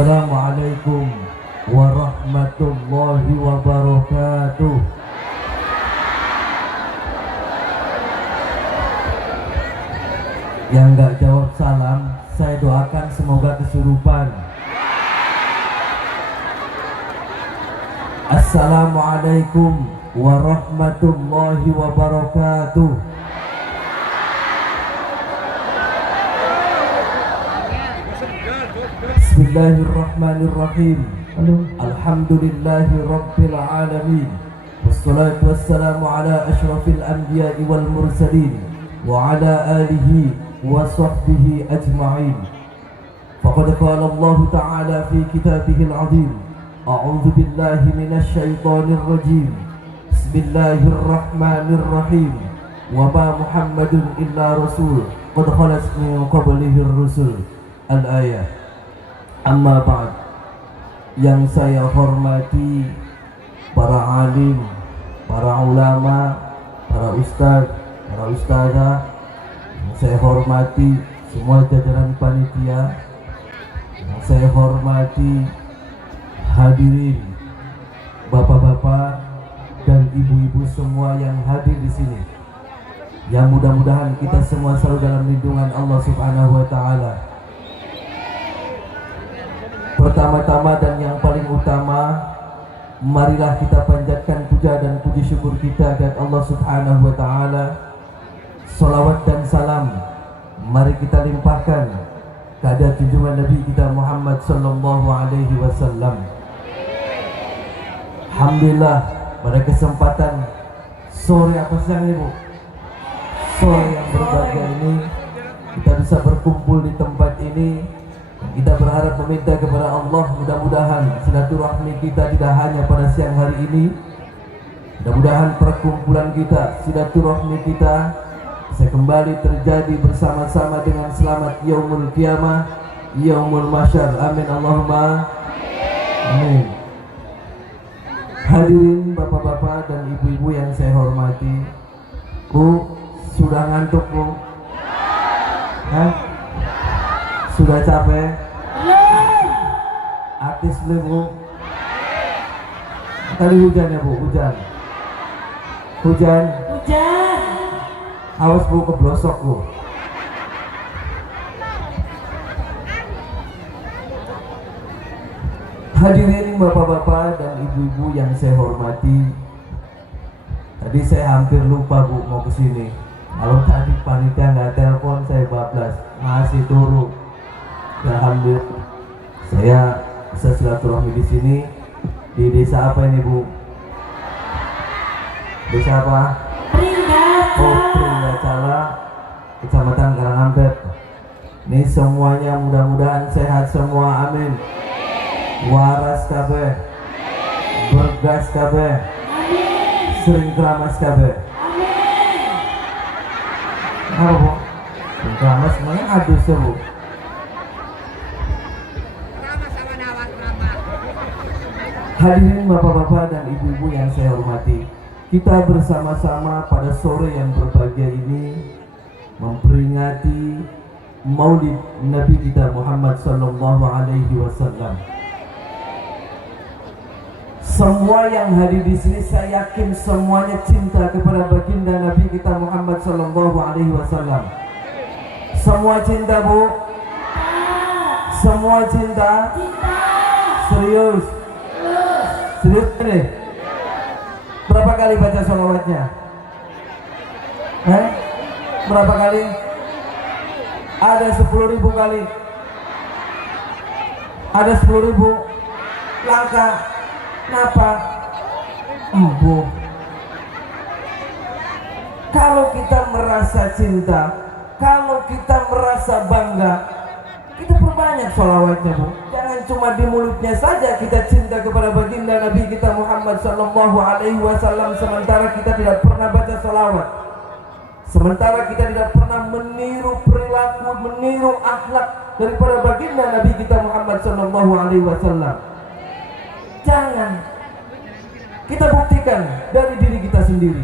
Assalamualaikum warahmatullahi wabarakatuh. Yang gak jawab salam, saya doakan semoga kesurupan. Assalamualaikum warahmatullahi wabarakatuh. Bismillahirrahmanirrahim. Alhamdulillahi rabbil alamin. Wassalatu wassalamu ala ashrafil anbiya'i wal mursalin wa ala alihi wa sahbihi ajma'in. Faqad qala Allah ta'ala fi kitabihil azim. A'udzu billahi minasy syaithanir rajim. Bismillahirrahmanirrahim. Wa ma Muhammadun illa rasul qad khalat min qablihi ar-rusul. Al-ayah. Amma ba'd. Yang saya hormati para alim, para ulama, para ustaz, para ustazah. Yang saya hormati semua jajaran panitia. Yang saya hormati hadirin bapak-bapak dan ibu-ibu semua yang hadir di sini. Yang mudah-mudahan kita semua selalu dalam lindungan Allah Subhanahu wa taala. Pertama-tama dan yang paling utama, marilah kita panjatkan puja dan puji syukur kita kepada Allah Subhanahu wa taala. Salawat dan salam mari kita limpahkan kepada junjungan Nabi kita Muhammad sallallahu alaihi wasallam. Alhamdulillah, pada kesempatan sore apa siang ini, Bu? Sore yang berbahagia ini kita bisa berkumpul di tempat ini. Kita berharap meminta kepada Allah, mudah-mudahan silaturahmi kita tidak hanya pada siang hari ini. Mudah-mudahan perkumpulan kita, silaturahmi kita bisa kembali terjadi bersama-sama dengan selamat yaumul qiyamah, yaumul mahsyar. Amin Allahumma amin. Hadirin bapak-bapak dan ibu-ibu yang saya hormati. Bu, sudah ngantuk, Bu? Hah? Sudah capek? Artis belum, Bu? Tadi hujan ya, Bu? Hujan? Hujan? Hujan. Awas, Bu, keblosok, Bu. Hadirin bapak-bapak dan ibu-ibu yang saya hormati. Tadi saya hampir lupa, Bu, mau kesini. Kalau tadi panitia nggak telepon, saya bablas. Masih turu. Alhamdulillah, saya bisa silaturahmi di sini. Di desa apa ini, Bu? Desa apa? Pringgacala. Oh, Pringgacala, Kecamatan Karangampet. Ini semuanya mudah-mudahan sehat semua, amin. Waras kabeh, bergas kabeh, sering keramas kabeh. Apa, Bu? Sering keramas semuanya adus ya, Bu. Hadirin bapak-bapak dan ibu-ibu yang saya hormati, kita bersama-sama pada sore yang berbahagia ini memperingati Maulid Nabi kita Muhammad sallallahu alaihi wasallam. Semua yang hadir di sini saya yakin semuanya cinta kepada baginda Nabi kita Muhammad sallallahu alaihi wasallam. Semua cinta, Bu? Semua cinta? Serius? Serius nih? Berapa kali baca sholawatnya? Berapa kali? Ada 10.000 kali. Ada 10.000. Langka. Kenapa? Bu, kalau kita merasa cinta, kalau kita merasa bangga, kita perbanyak sholawatnya, Bu. Jangan cuma di mulutnya saja kita cinta kepada baginda Nabi kita Muhammad sallallahu alaihi wasallam, sementara kita tidak pernah baca sholawat, sementara kita tidak pernah meniru perilaku, meniru akhlak daripada baginda Nabi kita Muhammad sallallahu alaihi wasallam. Jangan. Kita buktikan dari diri kita sendiri.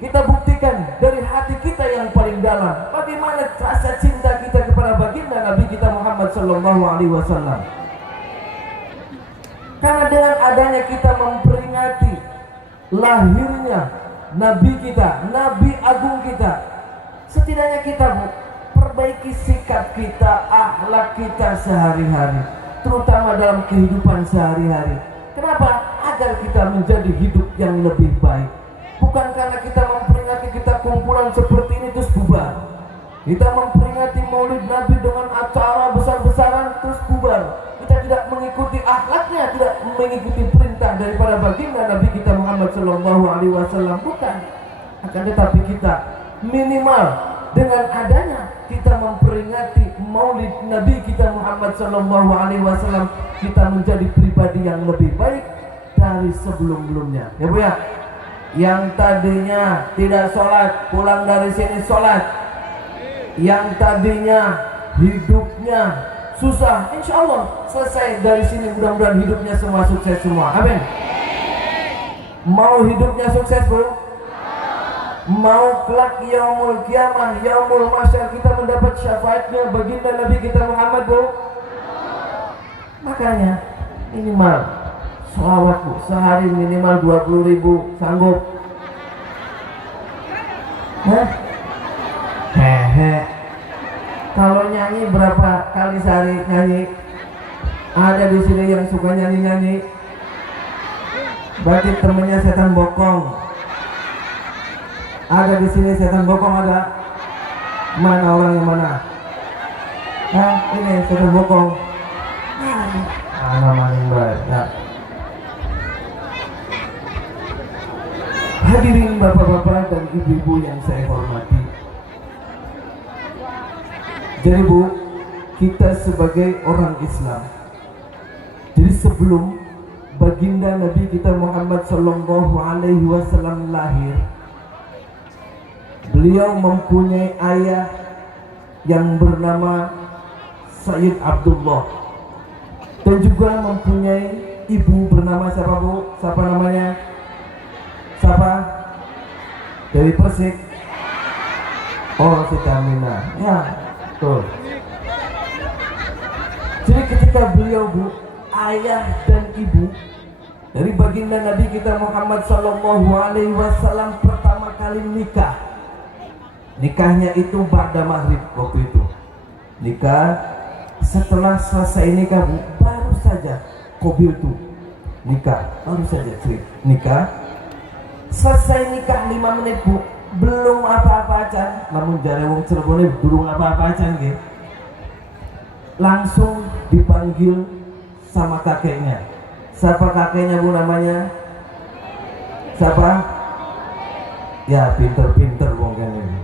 Kita buktikan dari hati kita yang paling dalam. Bagaimana rasa cinta kita kepada baginda Nabi kita Muhammad sallallahu alaihi wasallam. Karena dengan adanya kita memperingati lahirnya Nabi kita, Nabi Agung kita, setidaknya kita perbaiki sikap kita, akhlak kita sehari-hari, terutama dalam kehidupan sehari-hari. Kenapa? Agar kita menjadi hidup yang lebih baik. Bukan karena kita memperingati kita kumpulan seperti ini terus bubar. Kita memperingati Maulid Nabi dengan acara besar-besaran terus bubar. Kita tidak mengikuti akhlaknya, tidak mengikuti perintah daripada baginda Nabi kita Muhammad Sallallahu Alaihi Wasallam. Bukan. Akan tetapi kita minimal dengan adanya kita memperingati Maulid Nabi kita Muhammad Sallallahu Alaihi Wasallam, kita menjadi pribadi yang lebih baik dari sebelum-sebelumnya. Ya Bu ya. Yang tadinya tidak sholat, pulang dari sini sholat. Yang tadinya hidupnya susah, insya Allah selesai dari sini, mudah-mudahan hidupnya semua sukses semua. Amin. Mau hidupnya sukses Bu? Mau kelak yaumul kiamah, yaumul mahsyar kita mendapat syafaatnya baginda Nabi kita Muhammad Bu? Makanya minimal sholawat Bu, sehari minimal 20.000, sanggup? Hehe. Kalau nyanyi berapa kali sehari nyanyi? Ada di sini yang suka nyanyi-nyanyi? Berarti temennya setan bokong. Ada di sini setan bokong ada? Mana orang yang mana? Nah, ini setan bokong. Maning baik. Ya. Hadirin bapak-bapak dan ibu-ibu yang saya hormati. Jadi Bu, kita sebagai orang Islam, jadi sebelum baginda Nabi kita Muhammad Sallallahu Alaihi Wasallam lahir, beliau mempunyai ayah yang bernama Sayyid Abdullah, dan juga mempunyai ibu bernama siapa Bu? Siapa namanya? Siapa? Dewi Persik. Oh, Siti Aminah. Ya, betul. Jadi ketika beliau Bu, ayah dan ibu dari baginda Nabi kita Muhammad Sallallahu Alaihi Wasallam pertama kali nikah. Nikahnya itu ba'da maghrib waktu itu. Nikah, setelah selesai nikah Bu, baru saja Qabil tuh nikah, baru saja nikah. Selesai nikah 5 menit Bu, belum apa-apa acan, namun jare wong Cirebon durung apa-apa acan gitu. Langsung dipanggil sama kakeknya. Siapa kakeknya Bu namanya? Siapa? Ya pinter-pinter wong kan ini.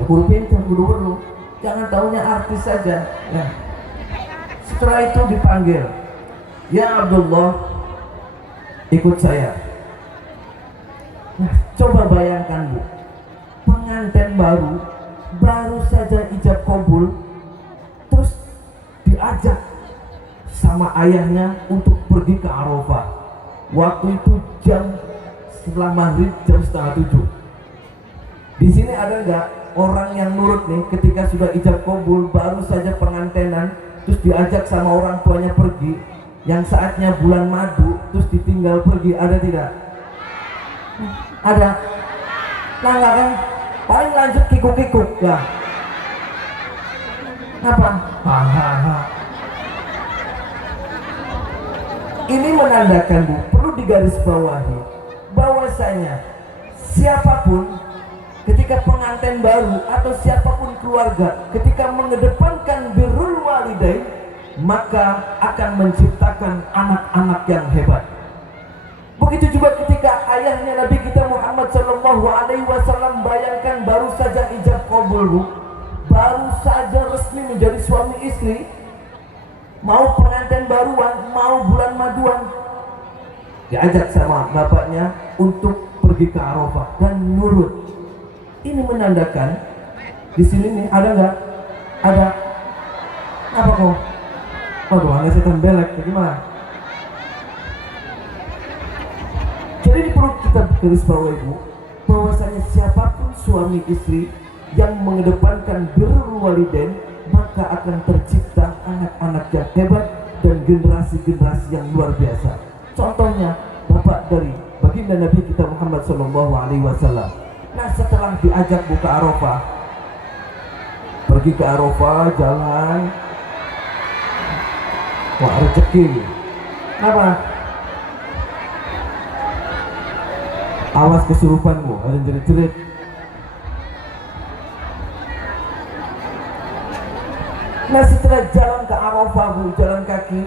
Ya kudu pinter, kudu perlu. Jangan taunya artis saja. Ya. Setelah itu dipanggil, ya Abdullah, ikut saya. Nah, coba bayangkan Bu, pengantin baru saja ijab kabul, terus diajak sama ayahnya untuk pergi ke Arafah. Waktu itu jam setelah maghrib, jam 6:30. Di sini ada nggak orang yang nurut nih ketika sudah ijab kabul, baru saja pengantenan, terus diajak sama orang tuanya pergi, yang saatnya bulan madu, terus ditinggal pergi, ada tidak? Ada. Nah enggak kan? Paling lanjut kikuk-kikuk lah. Apa? Hahaha. Ini menandakan Bu, perlu digarisbawahi bahwasanya siapapun ketika pengantin baru atau siapapun keluarga ketika mengedepankan birrul walidain, maka akan menciptakan anak-anak yang hebat. Begitu juga ketika ayahnya Nabi kita Muhammad Sallallahu Alaihi Wasallam, bayangkan baru saja ijab kabul, baru saja resmi menjadi suami istri, mau pengantin baruan, mau bulan maduan, diajak sama bapaknya untuk pergi ke Arafah dan nurut. Ini menandakan di sini nih ada nggak? Ada apa kok? Waduh, aneh setan belek, bagaimana? Jadi ini perlu kita garis bawahi Bu, bahwasanya siapapun suami istri yang mengedepankan birrul walidain, maka akan tercipta anak-anak yang hebat dan generasi-generasi yang luar biasa. Contohnya bapak dari baginda Nabi kita Muhammad Sallallahu Alaihi Wasallam. Nah, setelah diajak buka Arafah, pergi ke Arafah, jalan, wah rezeki. Apa? Awas kesurupanmu, ada jerit-jerit. Nah, setelah jalan ke Arafah, jalan kaki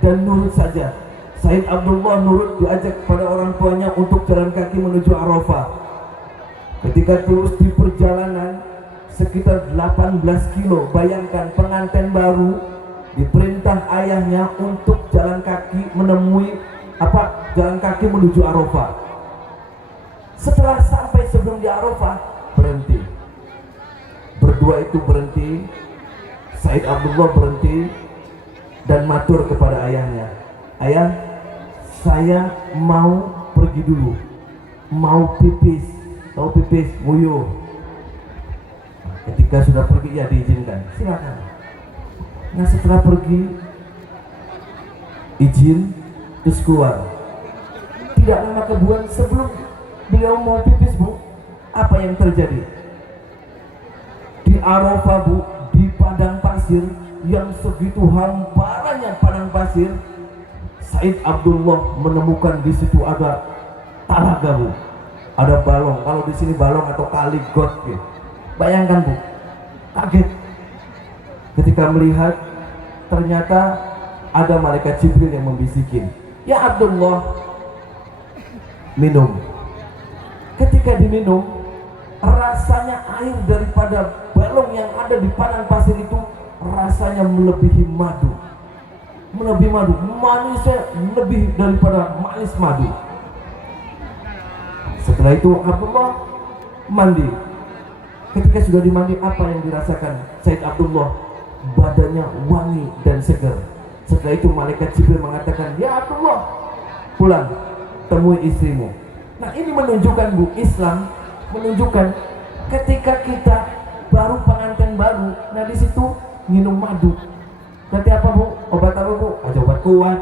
dan nurut saja. Said Abdullah nurut, diajak pada orang tuanya untuk jalan kaki menuju Arafah. Ketika terus di perjalanan sekitar 18 kilo, bayangkan pengantin baru diperintah ayahnya untuk jalan kaki jalan kaki menuju Arafah. Setelah sampai sebelum di Arafah, berhenti. Berdua itu berhenti, Said Abdullah berhenti dan matur kepada ayahnya, "Ayah, saya mau pergi dulu, mau pipis." Tahu pipis, nguyuh. Ketika sudah pergi, ya diizinkan, silakan. Nah, setelah pergi, izin, terus keluar. Tidak lama kemudian, sebelum beliau mau pipis, Bu, apa yang terjadi? Di Arafah, Bu, di padang pasir yang segitu hamparannya padang pasir, Said Abdullah menemukan di situ ada talaga, Bu. Ada balong, kalau di sini balong atau kali got, gitu. Bayangkan, Bu, kaget ketika melihat ternyata ada malaikat Jibril yang membisikin, "Ya Abdullah, minum." Ketika diminum, rasanya air daripada balong yang ada di padang pasir itu rasanya melebihi madu. Melebihi madu, manisnya lebih daripada manis madu. Setelah itu Abdullah mandi. Ketika sudah dimandi, apa yang dirasakan Said Abdullah? Badannya wangi dan segar. Setelah itu malaikat Jibril mengatakan, "Ya Abdullah, pulang, temui istrimu." Nah, ini menunjukkan, Bu, Islam menunjukkan ketika kita baru pengantin baru, nah di situ minum madu. Nanti apa, Bu? Obat apa, Bu? Obat kuat.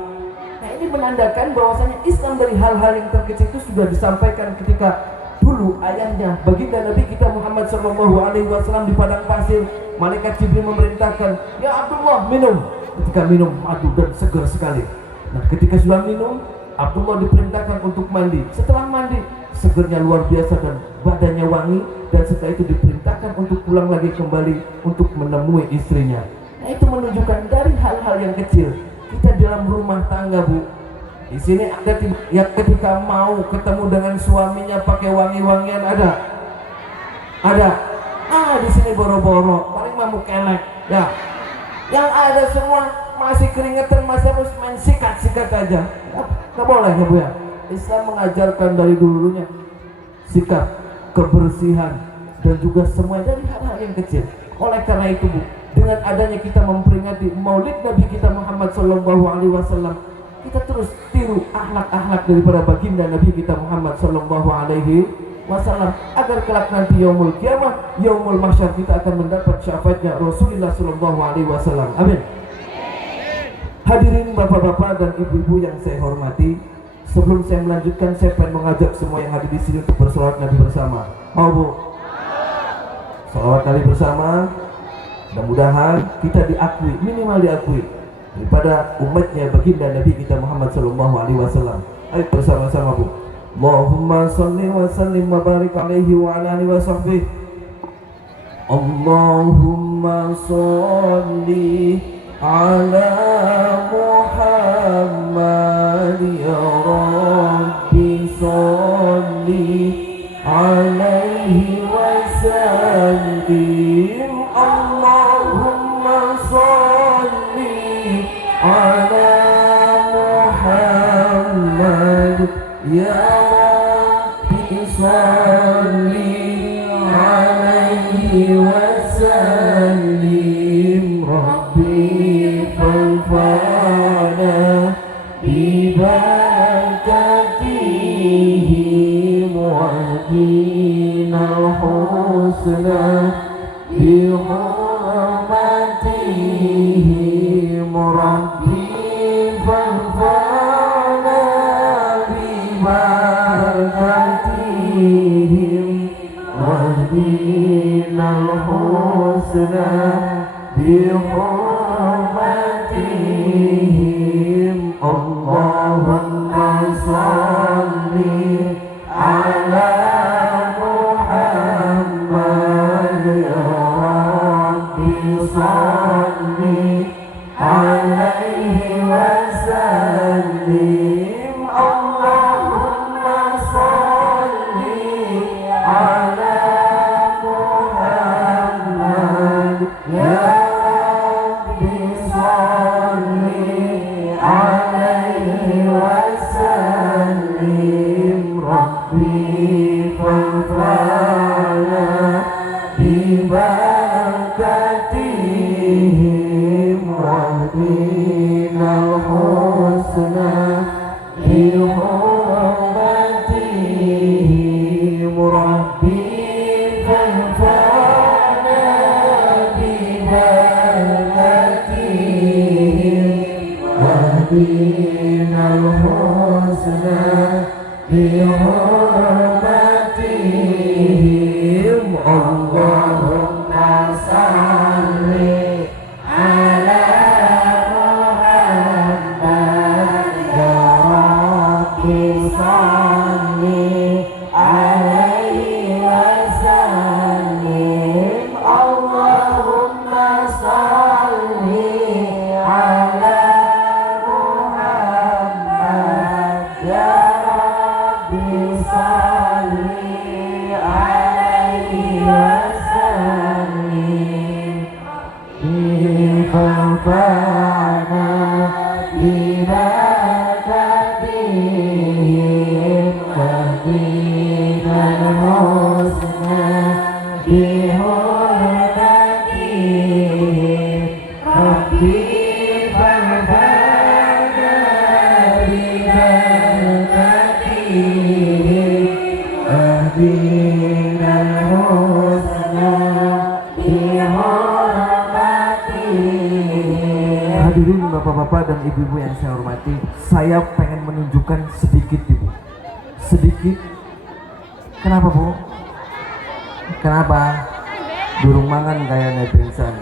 Nah, ini menandakan bahwasanya Islam dari hal-hal yang terkecil itu sudah disampaikan ketika dulu ayahnya baginda Nabi kita Muhammad Sallallahu Alaihi Wasallam di padang pasir. Malaikat Jibril memerintahkan, "Ya Abdullah, minum." Ketika minum, madu dan segar sekali. Nah, ketika sudah minum, Abdullah diperintahkan untuk mandi. Setelah mandi, segernya luar biasa dan badannya wangi. Dan setelah itu diperintahkan untuk pulang lagi kembali untuk menemui istrinya. Nah, itu menunjukkan dari hal-hal yang kecil. Kita dalam rumah tangga, Bu, di sini ada yang ketika mau ketemu dengan suaminya pakai wangi-wangian, ada. Di sini boro-boro, paling mau kelek, ya. Yang ada semua masih keringetan, masih harus main sikat-sikat aja. Nggak boleh, ya, Bu, ya. Islam mengajarkan dari dulunya sikap, kebersihan, dan juga semua dari hal-hal yang kecil. Oleh karena itu, Bu, dengan adanya kita memperingati Maulid Nabi kita Muhammad Sallallahu Alaihi Wasallam, kita terus tiru akhlak-akhlak daripada baginda Nabi kita Muhammad Sallallahu Alaihi Wasallam agar kelak nanti yaumul kiamah, yaumul mahsyar, kita akan mendapat syafaatnya Rasulullah Sallallahu Alaihi Wasallam. Amin. Hadirin bapak-bapak dan ibu-ibu yang saya hormati, sebelum saya melanjutkan, saya ingin mengajak semua yang hadir di sini untuk bersolawat Nabi bersama. Mau, Bu? Salawat Nabi bersama. Mudah-mudahan kita diakui, minimal diakui daripada umatnya baginda Nabi kita Muhammad Sallallahu Alaihi Wasallam. Ayo bersama-sama, Bu. Allahumma salli wa sallim wa barik alaihi wa ala alihi wa sahbihi. Allahumma salli ala Muhammad ya Rabbi, salli alaihi wa sallim. Allahumma salli ala Muhammad ya Rabbi, salli alaihi wa sallim. Rabbi fanfa'na bi barakatihim wa hdina husna bi hurmatihim. Rabbi الحسنى بحرمتهم اللهم صل على محمد يا ربي صل عليه وسلم اللهم صل على محمد يا ربي صل عليه وسلم ربي فانفعنا ببركتهم واهدنا الحسنى بحرمتهم ربي فانفعنا ببركتهم واهدنا الحسنى بحرمتهم اللهم صل على محمد يا ربي صل عليه وسلم اللهم صل على محمد يا ربي صل عليه وسلم فانفعنا ببركتهم واهدنا الحسنى بحرمتهم ربي فانفعنا ببركتهم واهدنا الحسنى بحرمتهم. Hadirin bapak-bapak dan ibu-ibu yang saya hormati, saya pengen menunjukkan sedikit ibu. Sedikit. Kenapa bu? Kenapa? Durung mangan kayak pingsan.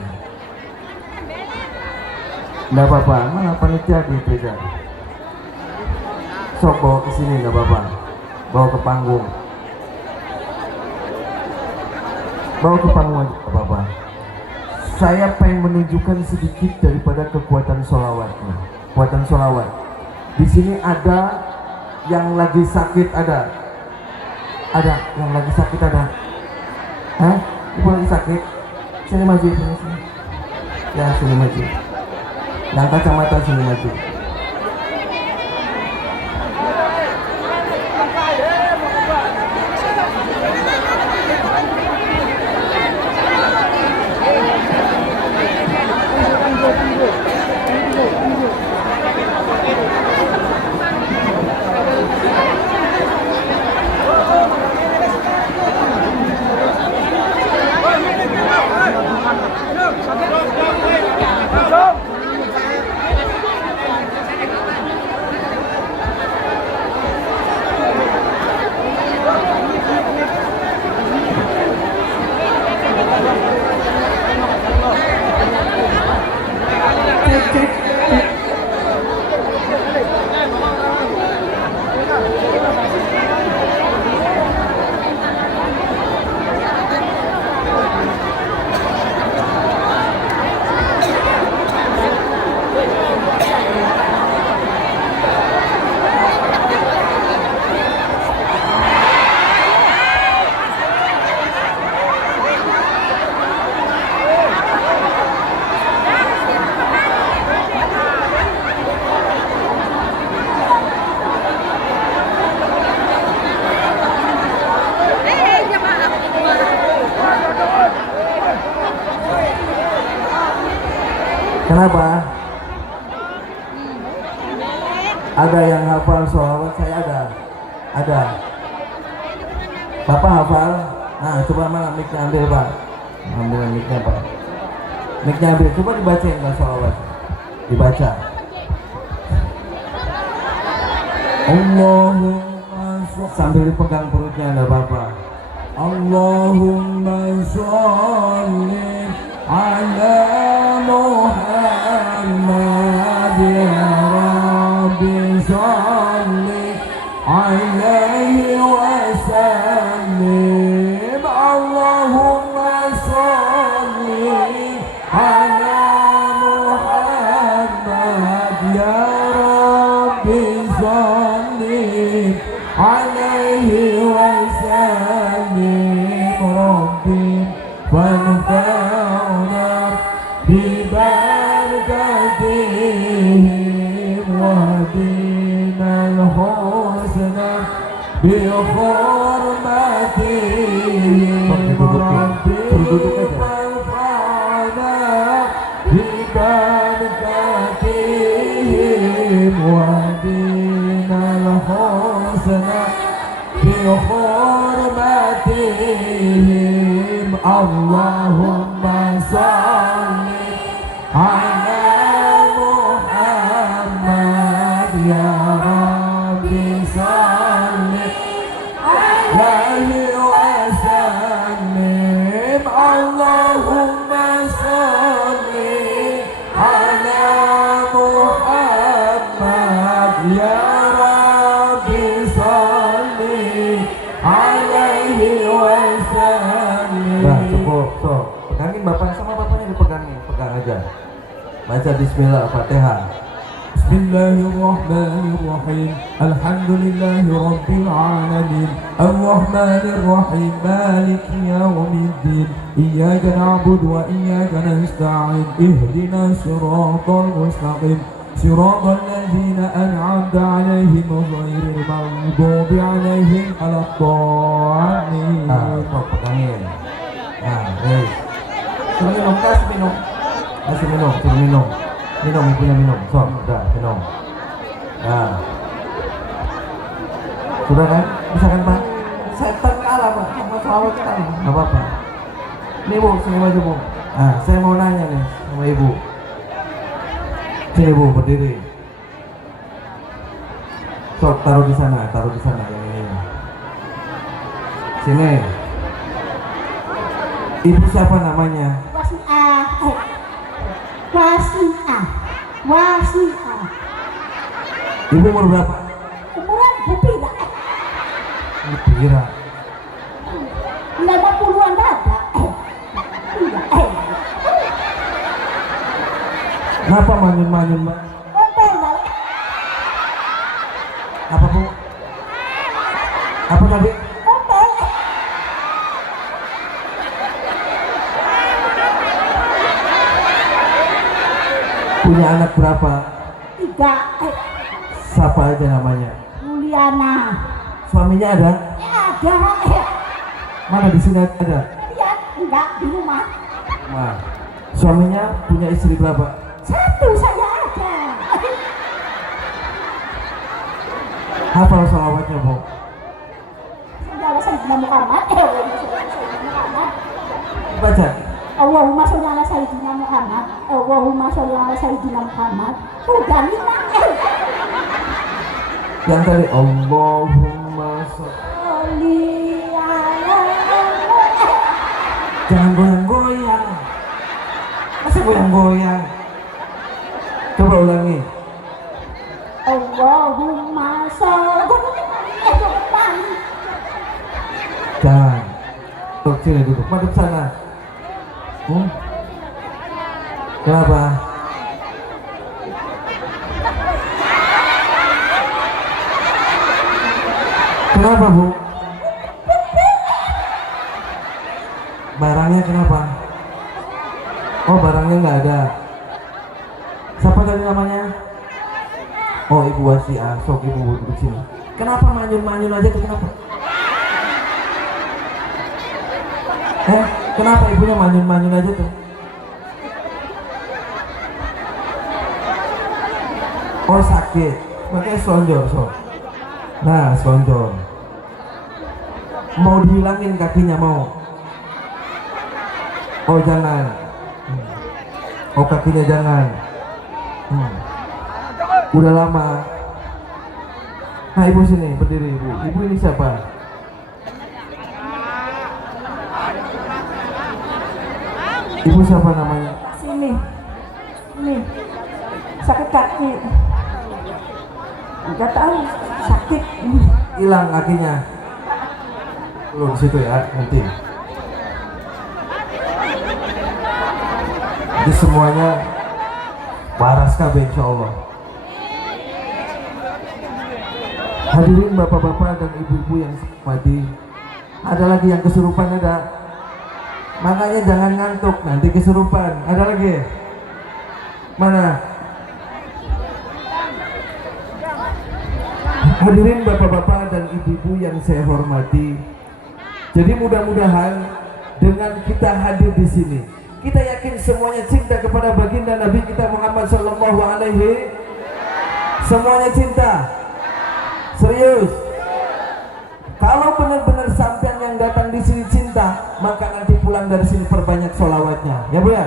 Nggak apa-apa, mana panitia di beda. Sok bawa ke sini nggak apa-apa. Bawa ke panggung. Bawa ke panggung aja nggak apa-apa. Saya pengen menunjukkan sedikit daripada kekuatan sholawatnya. Kekuatan sholawat. Di sini ada yang lagi sakit ada. Ada yang lagi sakit ada. Hah? Ibu lagi sakit? Sini maju sini. Ya sini maju. Yang kacamata sini maju. Kenapa? Ada yang hafal sholawat? Saya ada. Ada. Bapak hafal? Nah, coba mana mic-nya ambil Pak. Ambil mic-nya Pak. Mic-nya ambil. Coba dibacain Pak sholawat. Dibaca. Allahumma sambil dipegang perutnya, enggak apa-apa. Allahumma sholli على محمد يا رب صل عليه وسلم اللهم صل على محمد يا رب صل عليه وسلم ربي وانفعنا ببركتهم وهدنا الحسنى بحرمتهم ربي وانفعنا ببركتهم وهدنا الحسنى بحرمتهم اللهم صل على محمد يا رب صل عليه وسلم اللهم صل على محمد يا رب صل alaihi wasallam. Nah, cukup. So, pegangin bapak sama bapaknya dipegangin, pegang aja. Baca Bismillah Fatihah. Bismillahirrahmanirrahim. Alhamdulillahi rabbil alamin. Arrahmanir rahim. Maliki yaumiddin. Iyyaka na'budu wa iyyaka nasta'in. Ihdinas siratal mustaqim. صراط الذين أنعمت عليهم غير المغضوب عليهم ولا الضالين. Pegangin. Nah, guys. Suruh minum, kasih minum. Kasih minum, suruh minum. Minum, ibunya minum. So, udah, minum. Nah. Sudah kan? Bisa kan, Pak? Setan kalah, Pak. Sama selawat kalah. Gak apa-apa. Ini, Bu, sini maju, Bu. Nah, saya mau nanya nih sama Ibu. Sini, Bu, berdiri. Sok, taruh di sana yang ini. Sini. Ibu siapa namanya? Wasi'ah. Ibu umur berapa? Umuran Bupira. Bupira. 50-an ada. Kenapa manyun-manyun, Mbak? Apa, Bu? Apa tadi? Punya anak berapa? 3. Siapa aja namanya? Juliana. Suaminya ada? Ada. Mana di sini ada? Lihat, enggak di rumah. Nah, suaminya punya istri berapa? 1 saya ada. Hafal salawatnya, Bu? Saudara Sayyidina Muhammad. Baca. Allahumma sholli ala Sayyidina Muhammad. Allahumma sholli ala Sayyidina Muhammad. Udah 5. Yang tadi Allahumma sholli. Jangan goyang-goyang. Masa goyang-goyang? Coba ulangi. Allahumma sholli. Jangan. Duduk sini, duduk. Madep sana. Kenapa? Kenapa, Bu? Barangnya kenapa? Oh, barangnya nggak ada. Siapa tadi namanya? Oh, Ibu Wasi'ah. Sok, Ibu duduk sini. Kenapa manyun-manyun aja tuh, kenapa? Kenapa ibunya manyun-manyun aja tuh? Oh, sakit. Makanya selonjor, sok. Nah, selonjor. Mau dihilangin kakinya, mau? Oh, jangan. Oh, kakinya jangan. Udah lama. Nah, Ibu sini, berdiri, Ibu. Ibu ini siapa? Ibu siapa namanya? Sini. Ini. Sakit kaki. Enggak tahu sakit. Hilang kakinya. Belum di situ ya, nanti. Jadi semuanya waras kabeh insyaallah. Hadirin bapak-bapak dan ibu-ibu yang hormati, ada lagi yang kesurupan ada. Makanya jangan ngantuk nanti kesurupan. Ada lagi? Mana? Hadirin bapak-bapak dan ibu-ibu yang saya hormati. Jadi mudah-mudahan dengan kita hadir di sini, kita yakin semuanya cinta kepada baginda Nabi kita Muhammad sallallahu alaihi. Semuanya cinta. Serius. Kalau benar-benar sampean yang datang di sini cinta, maka nanti pulang dari sini perbanyak sholawatnya, ya Bu ya.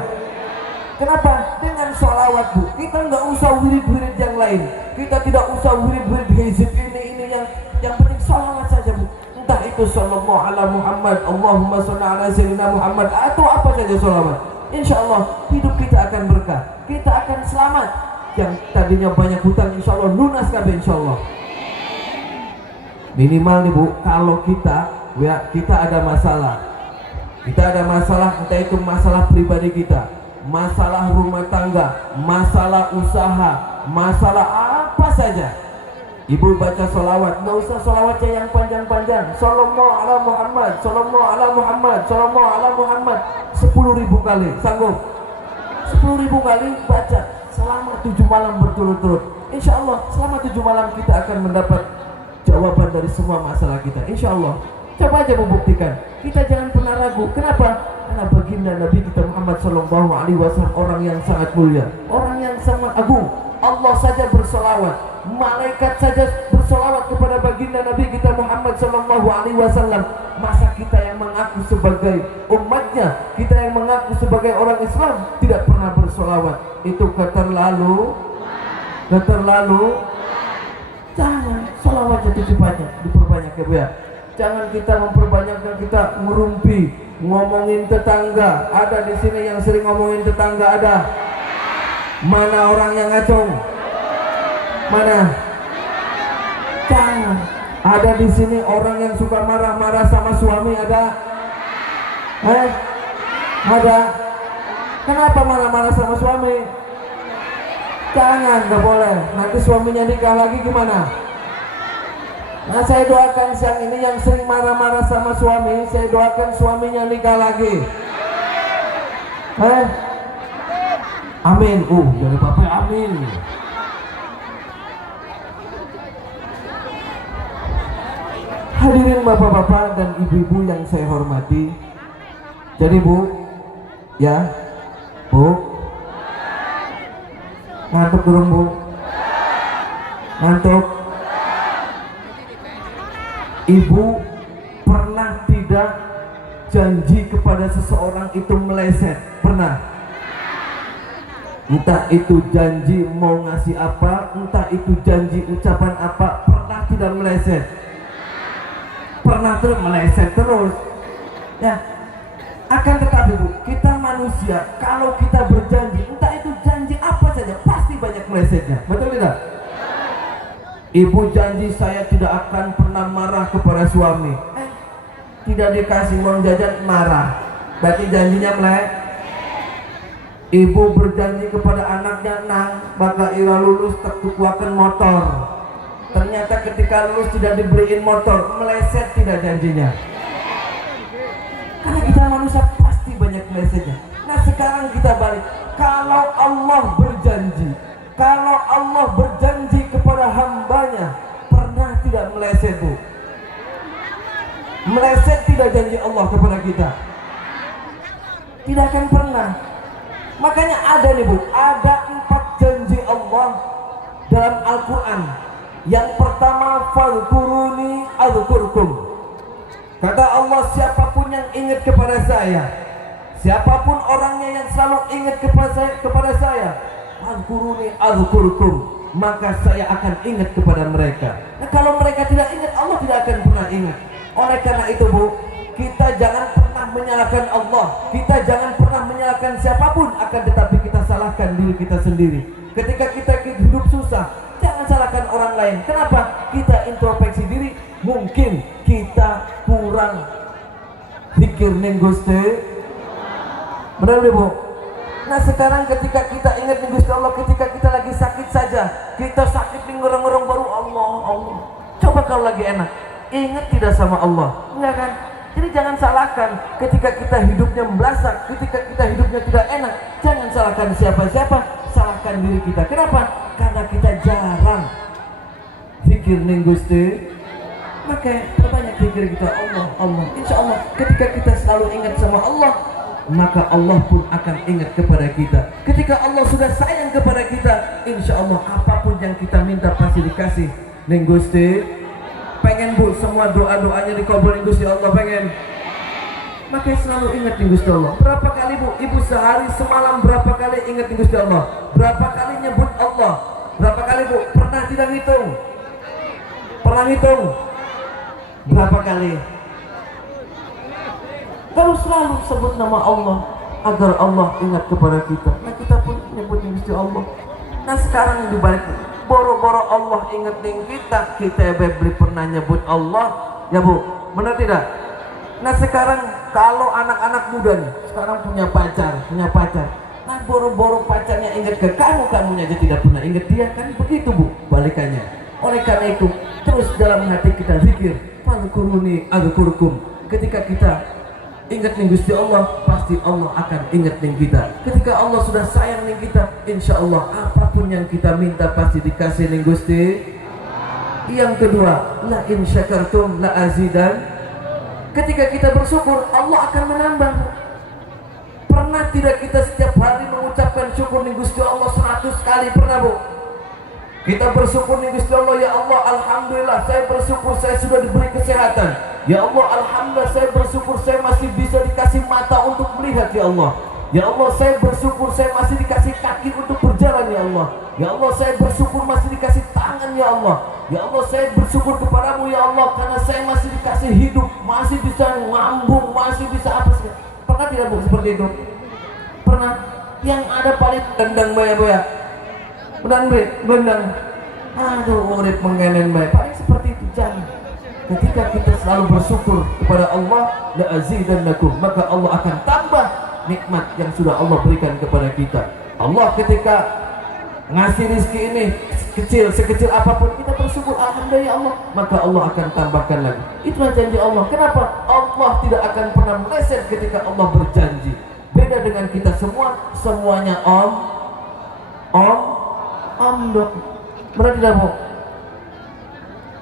Kenapa? Dengan sholawat Bu, kita nggak usah wirid-wirid yang lain. Kita tidak usah wirid-wirid hizib ini yang penting sholawat saja Bu. Entah itu sallallahu ala Muhammad, Allahumma sholli ala sayyidina Muhammad, atau apa saja sholawat. Insya Allah hidup kita akan berkah, kita akan selamat. Yang tadinya banyak hutang insya Allah lunas kabeh insya Allah. Minimal nih Bu, kalau kita ada masalah, entah itu masalah pribadi kita, masalah rumah tangga, masalah usaha, masalah apa saja, Ibu baca sholawat, nggak usah sholawatnya yang panjang-panjang. Sallallahu ala Muhammad, sallallahu ala Muhammad, sallallahu ala Muhammad 10.000 kali, sanggup? 10.000 kali baca selama 7 malam berturut-turut. Insya Allah selama 7 malam kita akan mendapat jawaban dari semua masalah kita, insya Allah. Coba aja membuktikan. Kita jangan pernah ragu. Kenapa? Karena baginda Nabi kita Muhammad Sallallahu Alaihi Wasallam orang yang sangat mulia, orang yang sangat agung. Allah saja bersolawat, malaikat saja bersolawat kepada baginda Nabi kita Muhammad Sallallahu Alaihi Wasallam. Masa kita yang mengaku sebagai umatnya, kita yang mengaku sebagai orang Islam tidak pernah bersolawat? Itu keterlalu. Jangan, sholawatnya secepatnya diperbanyak ya Bu ya. Jangan kita memperbanyak dan kita ngerumpi, ngomongin tetangga. Ada di sini yang sering ngomongin tetangga ada. Mana orang yang ngacung? Mana? Jangan. Ada di sini orang yang suka marah-marah sama suami ada? Ada. Kenapa marah-marah sama suami? Jangan, nggak boleh. Nanti suaminya nikah lagi gimana? Nah, saya doakan siang ini yang sering marah-marah sama suami, saya doakan suaminya nikah lagi. Amin. Dari Bapak amin. Hadirin bapak-bapak dan ibu-ibu yang saya hormati. Jadi Bu, ya, Bu. Ngantuk durung Bu? Ngantuk? Ibu pernah tidak janji kepada seseorang itu meleset? Pernah? Entah itu janji mau ngasih apa, entah itu janji ucapan apa, pernah tidak meleset? Pernah terus meleset terus. Ya. Akan tetapi Bu, kita manusia, kalau kita berjanji, entah itu janji apa saja, pasti banyak melesetnya. Betul tidak? Ibu janji saya tidak akan pernah marah kepada suami. Tidak dikasih uang jajan marah. Berarti janjinya meleset. Ibu berjanji kepada anaknya, nang, bakal ira lulus tertukuakan motor. Ternyata ketika lulus tidak diberiin motor, meleset tidak janjinya. Karena kita manusia pasti banyak melesetnya. Nah sekarang kita balik. Kalau Allah berjanji kepada hambanya, pernah tidak meleset Bu? Meleset tidak janji Allah kepada kita? Tidak akan pernah. Makanya ada nih Bu, ada 4 janji Allah dalam Al-Quran. Yang pertama, fadhkuruni adzkurkum. Kata Allah, siapapun yang ingat kepada saya, siapapun orangnya yang selalu ingat kepada saya, fadhkuruni adzkurkum, maka saya akan ingat kepada mereka. Nah kalau mereka tidak ingat, Allah tidak akan pernah ingat. Oleh karena itu Bu, kita jangan pernah pernah menyalahkan Allah, kita jangan pernah menyalahkan siapapun, akan tetapi kita salahkan diri kita sendiri. Ketika kita hidup susah, jangan salahkan orang lain. Kenapa? Kita introspeksi diri. Mungkin kita kurang pikir ning Gusti. Benar Bu? Nah sekarang ketika kita ingat ning Gusti Allah, ketika kita lagi sakit saja, kita sakit ning ngorong-ngorong baru Allah, Allah. Coba kalau lagi enak, ingat tidak sama Allah? Enggak kan? Jadi jangan salahkan ketika kita hidupnya memblasak, ketika kita hidupnya tidak enak. Jangan salahkan siapa-siapa, salahkan diri kita. Kenapa? Karena kita jarang pikir ning Gusti. Maka perbanyak pikir kita Allah, Allah. Insya Allah ketika kita selalu ingat sama Allah, maka Allah pun akan ingat kepada kita. Ketika Allah sudah sayang kepada kita, insya Allah apapun yang kita minta pasti dikasih ning Gusti. Pengen Bu semua doa-doanya dikabulin Gusti Allah, pengen. Makanya selalu ingat ning Gusti Allah. Berapa kali Bu, Ibu sehari semalam berapa kali ingat ning Gusti Allah? Berapa kali nyebut Allah? Berapa kali Bu? Pernah tidak hitung? Pernah hitung? Berapa kali? Kalau selalu sebut nama Allah agar Allah ingat kepada kita. Nah kita pun nyebut Gusti Allah. Nah sekarang dibalik, boro-boro Allah ingat ning kita, kita beli pernah nyebut Allah, ya Bu, benar tidak? Nah sekarang kalau anak-anak muda nih, sekarang punya pacar, nah boro-boro pacarnya ingat ke kamu, kamunya aja tidak pernah ingat dia, kan begitu Bu, balikannya. Oleh karena itu, terus dalam hati kita zikir, fadhkuruni adzkurkum. Ketika kita ingat ning Gusti Allah, pasti Allah akan ingat ning kita. Ketika Allah sudah sayang ning kita, insya Allah apapun yang kita minta pasti dikasih ning Gusti. Yang kedua, la in syakartum la azidan. Ketika kita bersyukur, Allah akan menambah. Pernah tidak kita setiap hari mengucapkan syukur ning Gusti Allah 100 kali? Pernah Bu? Kita bersyukur ning Gusti Allah, ya Allah alhamdulillah saya bersyukur saya sudah diberi kesehatan. Ya Allah alhamdulillah saya bersyukur saya masih bisa dikasih mata untuk melihat, ya Allah. Ya Allah saya bersyukur saya masih dikasih kaki untuk berjalan, ya Allah. Ya Allah saya bersyukur masih dikasih tangan, ya Allah. Ya Allah saya bersyukur kepadamu, ya Allah, karena saya masih dikasih hidup, masih bisa ngambung, masih bisa apa sih. Pernah tidak Bu seperti itu? Pernah. Yang ada paling tendang ya. Benar, aduh urip mengenen baik. Paling seperti itu. Jangan. Ketika kita selalu bersyukur kepada Allah, la azidannakum, maka Allah akan tambah nikmat yang sudah Allah berikan kepada kita. Allah ketika ngasih rezeki ini sekecil apapun, kita bersyukur alhamdulillah ya Allah, maka Allah akan tambahkan lagi. Itulah janji Allah. Kenapa? Allah tidak akan pernah meleset ketika Allah berjanji. Beda dengan kita semuanya dok. Benar tidak Bu?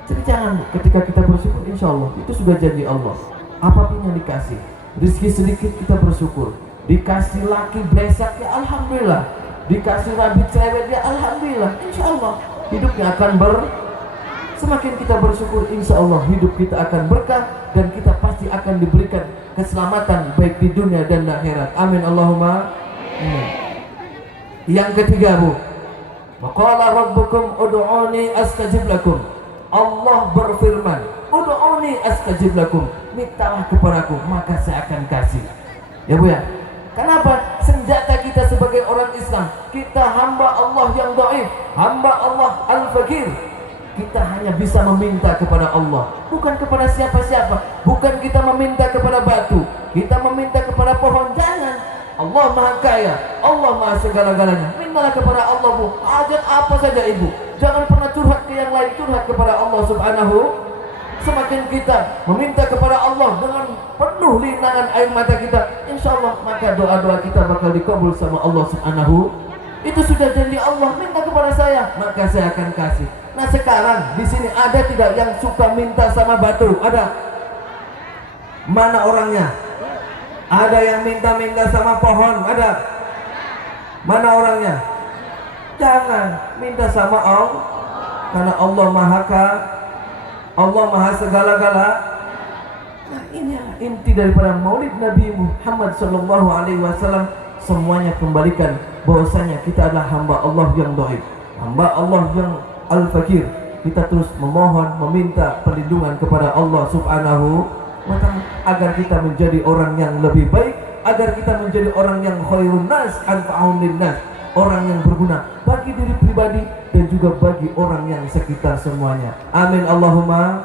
Jadi jangan Bu, ketika kita bersyukur insya Allah itu sudah janji Allah. Apapun yang dikasih, rezeki sedikit kita bersyukur. Dikasih laki blesak ya alhamdulillah. Dikasih rambut cerewet ya alhamdulillah. Insya Allah hidupnya akan semakin kita bersyukur, insya Allah hidup kita akan berkah dan kita pasti akan diberikan keselamatan baik di dunia dan di akhirat. Amin Allahumma. Yang ketiga Bu, Qala rabbukum ud'uni astajib lakum. Allah berfirman, ud'uni astajib lakum. Mintalah kepadaku maka saya akan kasih. Ya Bu ya. Kenapa? Senjata kita sebagai orang Islam, kita hamba Allah yang dhaif, hamba Allah al-fakir. Kita hanya bisa meminta kepada Allah, bukan kepada siapa-siapa. Bukan kita meminta kepada batu, kita meminta kepada pohon. Jangan. Allah maha kaya, Allah maha segala-galanya. Mintalah kepada Allah Bu, hajat apa saja Ibu. Jangan pernah curhat ke yang lain, curhat kepada Allah subhanahu. Semakin kita meminta kepada Allah dengan penuh linangan air mata kita, insya Allah maka doa-doa kita bakal dikabul sama Allah subhanahu. Itu sudah janji Allah. Minta kepada saya maka saya akan kasih. Nah sekarang di sini ada tidak yang suka minta sama batu? Ada? Mana orangnya? Ada yang minta-minta sama pohon? Ada? Mana orangnya? Jangan minta sama Allah, karena Allah maha segala-gala. Nah ini inti daripada maulid Nabi Muhammad SAW. Semuanya kembalikan bahwasanya kita adalah hamba Allah yang dhaif, hamba Allah yang al-fakir. Kita terus memohon, meminta perlindungan kepada Allah subhanahu wa ta'ala. agar kita menjadi orang yang lebih baik, agar kita menjadi orang yang khairun nas anfa'un linnas, orang yang berguna bagi diri pribadi dan juga bagi orang yang sekitar semuanya. Amin Allahumma.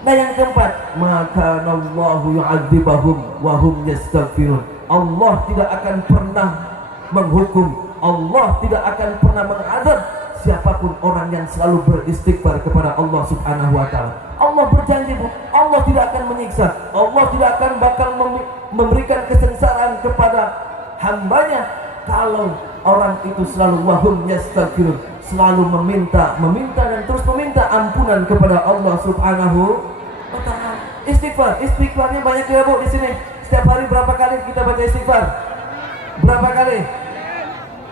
Nah yang keempat, maka Allahu yu'adzibahum wa hum yastaghfirun. Allah tidak akan pernah menghukum, Allah tidak akan pernah mengadab siapapun orang yang selalu beristighfar kepada Allah Subhanahu wa taala. Allah berjanji, Allah tidak akan menyiksa, Allah tidak akan bakal memberikan kesengsaraan kepada hambanya kalau orang itu selalu wahum yastaghfirun, selalu meminta dan terus meminta ampunan kepada Allah Subhanahu wa taala. Istighfarnya banyak ya Bu di sini. Setiap hari berapa kali kita baca istighfar? Berapa kali?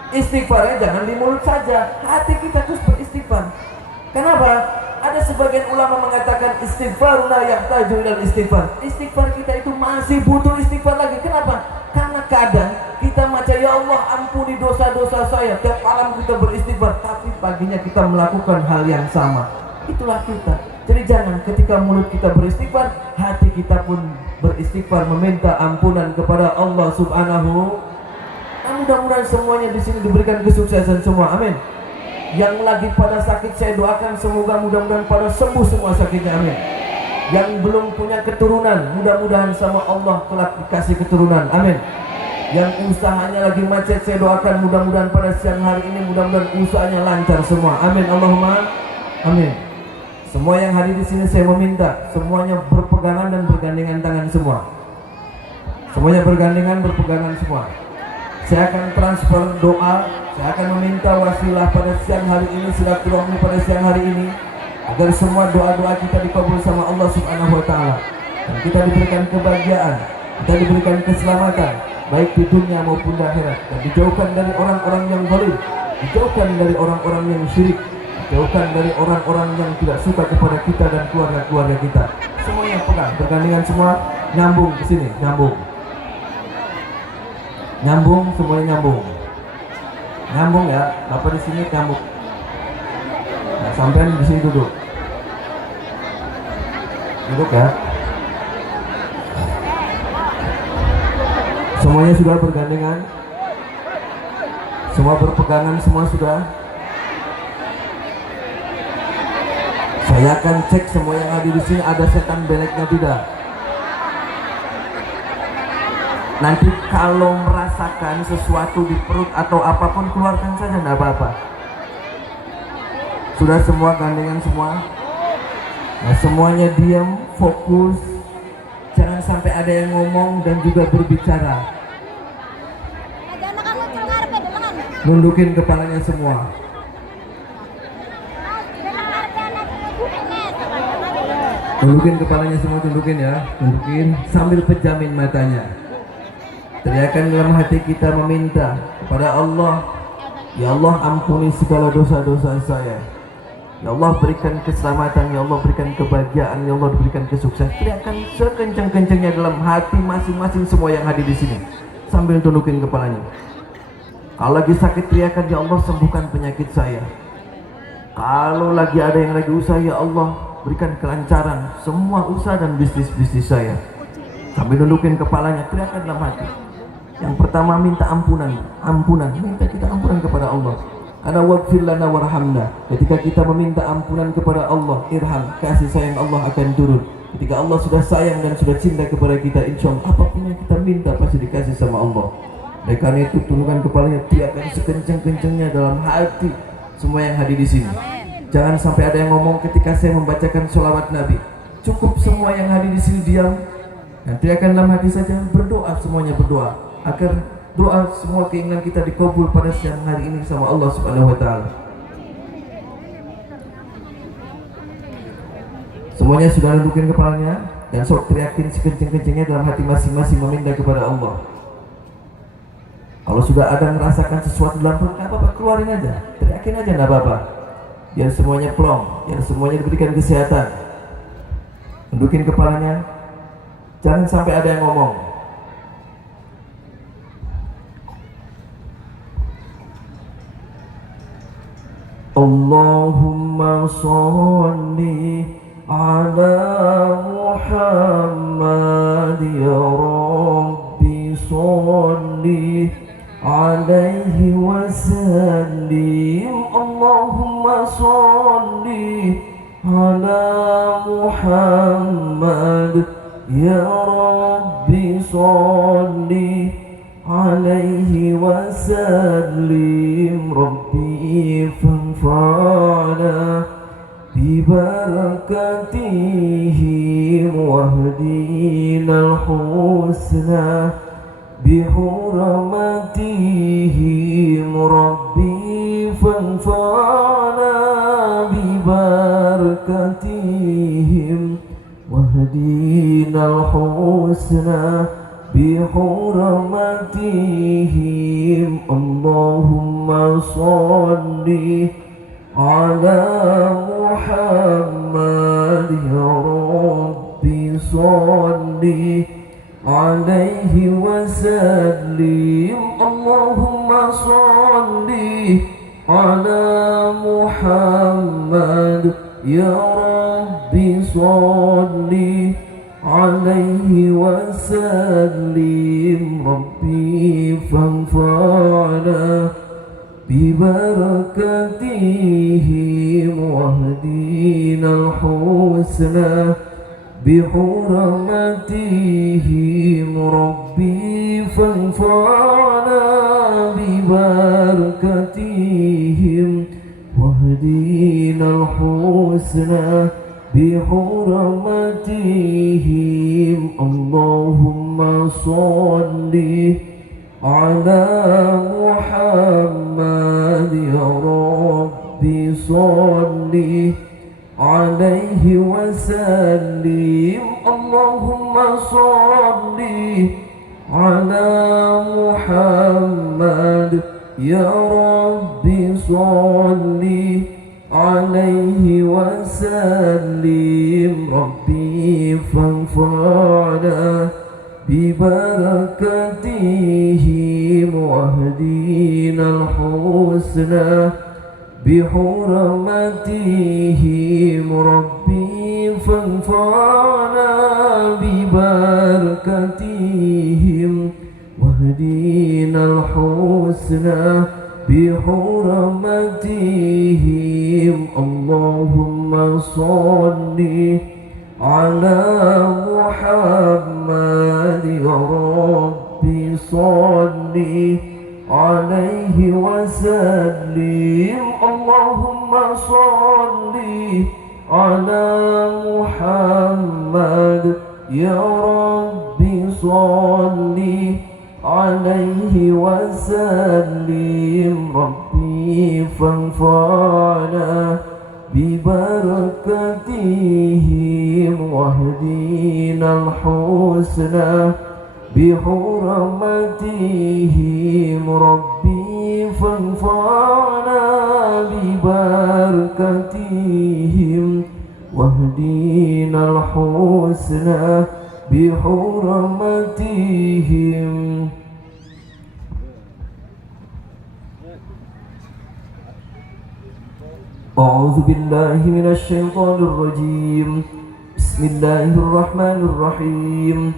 Istighfarnya jangan di mulut saja, hati kita terus beristighfar. Kenapa? Ada sebagian ulama mengatakan istighfar la yahtaju ilal istighfar. Istighfar kita itu masih butuh istighfar lagi. Kenapa? Karena kadang kita baca ya Allah ampuni dosa-dosa saya, tiap malam kita beristighfar, tapi paginya kita melakukan hal yang sama. Itulah kita. Jadi jangan ketika mulut kita beristighfar, hati kita pun beristighfar meminta ampunan kepada Allah Subhanahu. Mudah-mudahan semuanya di sini diberikan kesuksesan semua. Amin. Yang lagi pada sakit saya doakan semoga mudah-mudahan pada sembuh semua sakitnya. Amin. Yang belum punya keturunan, mudah-mudahan sama Allah kelak dikasih keturunan. Amin. Yang usahanya lagi macet saya doakan mudah-mudahan pada siang hari ini mudah-mudahan usahanya lancar semua. Amin Allahumma amin. Semua yang hadir di sini saya meminta semuanya berpegangan dan bergandengan tangan semua. Semuanya bergandengan berpegangan semua. Saya akan transfer doa, saya akan meminta wasilah pada siang hari ini, silaturahmi pada siang hari ini, agar semua doa-doa kita dikabul sama Allah Subhanahu wa taala. Dan kita diberikan kebahagiaan, kita diberikan keselamatan, baik di dunia maupun di akhirat, dan dijauhkan dari orang-orang yang zalim, dijauhkan dari orang-orang yang syirik, dijauhkan dari orang-orang yang tidak suka kepada kita dan keluarga-keluarga kita. Semuanya pegang, bergandengan semua, nyambung ke sini, nyambung. Nyambung, semuanya nyambung. Nyambung ya, Bapak di sini nyambung. Nah, sampai di sini duduk. Duduk ya. Semuanya sudah bergandengan. Semua berpegangan, semua sudah. Saya akan cek semua yang ada di sini ada setan beleknya tidak. Nanti kalau merasakan sesuatu di perut atau apapun keluarkan saja, tidak apa-apa. Sudah semua gandengan semua. Nah, semuanya diam, fokus. Jangan sampai ada yang ngomong dan juga berbicara. Nundukin kepalanya semua. Tundukin kepalanya semua, tundukin ya, tundukin sambil pejamin matanya. Teriakan dalam hati kita meminta kepada Allah, ya Allah ampuni segala dosa-dosa saya. Ya Allah berikan keselamatan, ya Allah berikan kebahagiaan, ya Allah berikan kesuksesan. Teriakan sekencang-kencangnya dalam hati masing-masing semua yang hadir di sini sambil tundukin kepalanya. Kalau lagi sakit teriakan, ya Allah sembuhkan penyakit saya. Kalau lagi ada yang lagi usaha, ya Allah berikan kelancaran semua usaha dan bisnis-bisnis saya. Sambil tundukin kepalanya, teriakan dalam hati. Yang pertama minta ampunan, minta kita ampunan kepada Allah. Karena waghfir lana warhamna. Ketika kita meminta ampunan kepada Allah, irham, kasih sayang Allah akan turun. Ketika Allah sudah sayang dan sudah cinta kepada kita, insya Allah apapun yang kita minta pasti dikasih sama Allah. Oleh karena itu tundukkan kepalanya, teriakan sekencang-kencangnya dalam hati semua yang hadir di sini. Jangan sampai ada yang ngomong ketika saya membacakan sholawat Nabi. Cukup semua yang hadir di sini diam dan teriakan dalam hati saja, berdoa, semuanya berdoa agar doa semua keinginan kita dikabul pada siang hari ini sama Allah Subhanahu wa taala. Semuanya sudah nundukin kepalanya dan sok teriakin sekencang-kencangnya dalam hati masing-masing meminta kepada Allah. Kalau sudah ada merasakan sesuatu dalam perut, enggak apa-apa, keluarin aja, teriakin aja, enggak apa-apa. Biar semuanya plong, biar semuanya diberikan kesehatan. Nundukin kepalanya, jangan sampai ada yang ngomong. Allahumma sholli على محمد يا ربي صل عليه وسلم اللهم صل على محمد يا ربي صل عليه وسلم ربي فانفعنا ببركتهم واهدنا الحسنى بحرمتهم ربي فانفعنا ببركتهم واهدنا الحسنى بحرمتهم اللهم صل على محمد يا ربي صل عليه وسلم اللهم صل على محمد يا ربي صل عليه وسلم ربي فانفعنا ببركتهم واهدنا الحسنى بحرمتهم ربي فانفعنا ببركتهم واهدنا الحسنى بحرمتهم اللهم صل على محمد يا ربي صل عليه وسلم اللهم صل على محمد يا ربي صل عليه وسلم ربي فانفعنا ببركتهم واهدنا الحسنى بحرمتهم ربي فانفعنا ببركتهم واهدنا الحسنى بحرمتهم اللهم صل على محمد يا ربي صل عليه وسلم اللهم صل على محمد يا ربي صل عليه وسلم ربي فانفعنا ببركتهم واهدنا الحسنى بحرمتهم ربي فانفعنا ببركتهم واهدنا الحسنى بحرمتهم أعوذ بالله من الشيطان الرجيم بسم الله الرحمن الرحيم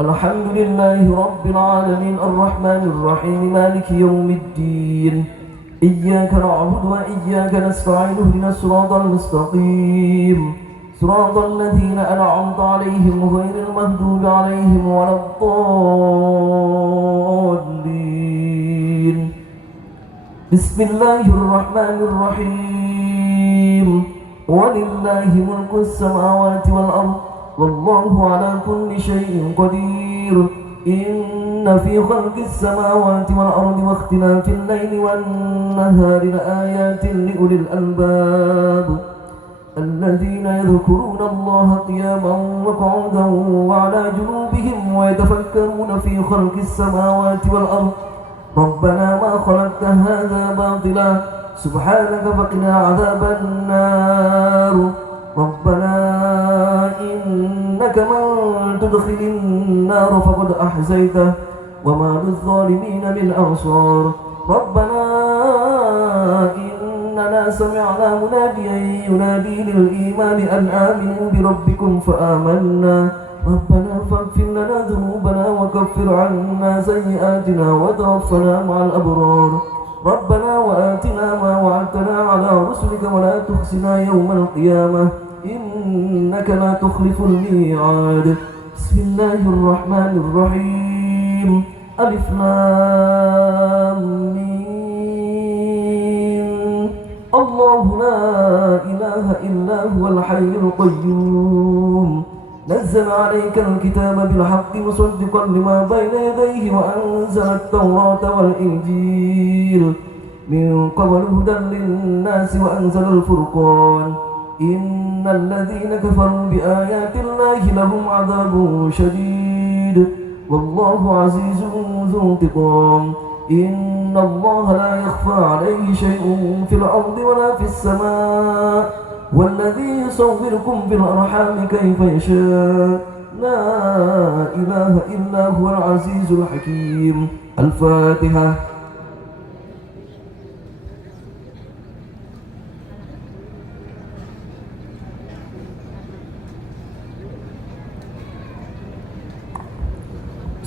الحمد لله رب العالمين الرحمن الرحيم مالك يوم الدين إياك نعبد وإياك نستعين اهدنا الصراط المستقيم صراط الذين أنعمت عليهم غير المغضوب عليهم ولا الضالين بسم الله الرحمن الرحيم ولله ملك السماوات والأرض والله على كل شيء قدير إن في خلق السماوات والأرض واختلاف الليل والنهار لآيات لأولي الألباب الذين يذكرون الله قياما وقعودا وعلى جنوبهم ويتفكرون في خلق السماوات والأرض ربنا ما خلقت هذا باطلا سبحانك فقنا عذاب النار ربنا إنك من تدخل النار فقد أحزيته وما للظالمين من أنصار ربنا إننا سمعنا مناديا ينادي للإيمان أن آمنوا بربكم فآمنا ربنا فاغفر لنا ذنوبنا وكفر عنا سيئاتنا وتوفنا مع الأبرار ربنا وآتنا ما وعدتنا على رسلك ولا تخزنا يوم القيامة إنك لا تخلف الميعاد بسم الله الرحمن الرحيم ألف لام ميم الله لا إله إلا هو الحي القيوم نزل عليك الكتاب بالحق مصدقا لما بين يديه وأنزل التوراة والإنجيل من قبل هدى للناس وأنزل الفرقان إن الذين كفروا بآيات الله لهم عذاب شديد والله عزيز ذو انتقام إن الله لا يخفى عليه شيء في الأرض ولا في السماء والذي يصوركم في الأرحام كيف يشاء لا إله إلا هو العزيز الحكيم الفاتحة.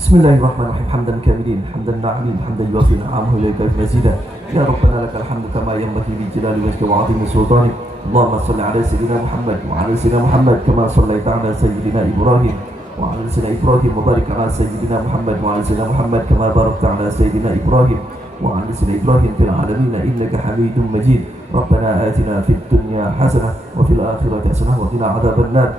بسم الله الرحمن الرحيم حمدا كاملين حمدا ناعمين حمدا يوافي نعمه إليك مزيدا يا ربنا لك الحمد كما ينبغي لجلال وجهك وعظيم سلطانك اللهم صل على سيدنا محمد وعلى سيدنا محمد كما صليت على سيدنا إبراهيم وعلى سيدنا إبراهيم وبارك على سيدنا محمد وعلى سيدنا محمد كما باركت على سيدنا إبراهيم وعلى سيدنا إبراهيم في العالمين إنك حميد مجيد ربنا آتنا في الدنيا حسنة وفي الآخرة حسنة وقنا عذاب النار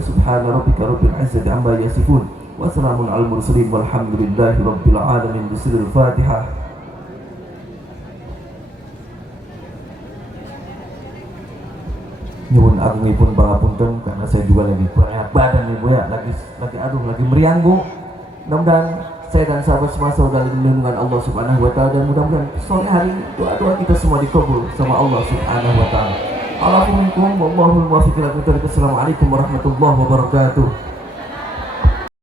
سبحان ربك رب العزة عما يصفون وسلام على المرسلين والحمد لله رب العالمين بسر الفاتحة. Nyuwun agungipun pangapunten karena saya juga lagi berat badan nih Bu ya, lagi lagi meriang Bu. Mudah-mudahan saya dan sahabat semua saudara lindungan Allah Subhanahu wa taala dan mudah-mudahan sore hari doa-doa kita semua dikabul sama Allah Subhanahu wa taala. Assalamualaikum warahmatullahi wabarakatuh. Assalamualaikum warahmatullahi wabarakatuh.